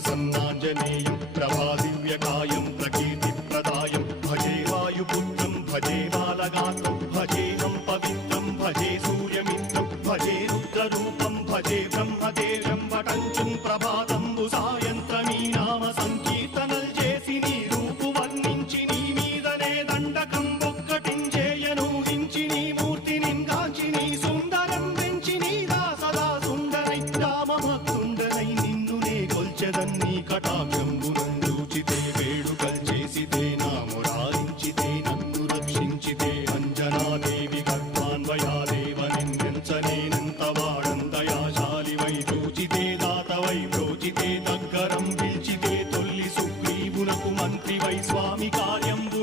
प्रसन्नाञ्जनेयं प्रभादिव्यकायं प्रकीर्तिप्रदायं भजे वायुपुत्रं भजे बालगात्रं भजेऽहं पवित्रं भजे सूर्यमित्रं भजे रुद्ररूपं भजे ब्रह्मदेवं वटञ्चुं प्रभाతంబు సాయంత్రమీ నామ సంకీర్తనల్ చేసి నీ రూపు వర్ణించి నీ మీదనే దండకం ఒక్కటించేయను హించి నీ మూర్తిని గాంచి నీ సుందరం పెంచి నీ దాసదా సుందరై రామభక్తుండనై నిన్నునే కొల్చెదన్ని కటాక్షంబునందూచితే వేడుకల్ చేసితే నా మురారించితే నన్ను రక్షించితే అంజనాదేవి గర్భాన్వయాదేవ నిందించనేనంత వాడందయాశాలివై చూచితే దాతవై బ్రోచితే దగ్గరం పిలిచితే తొల్లి సుగ్రీవునకు మంత్రివై స్వామి కార్యంబు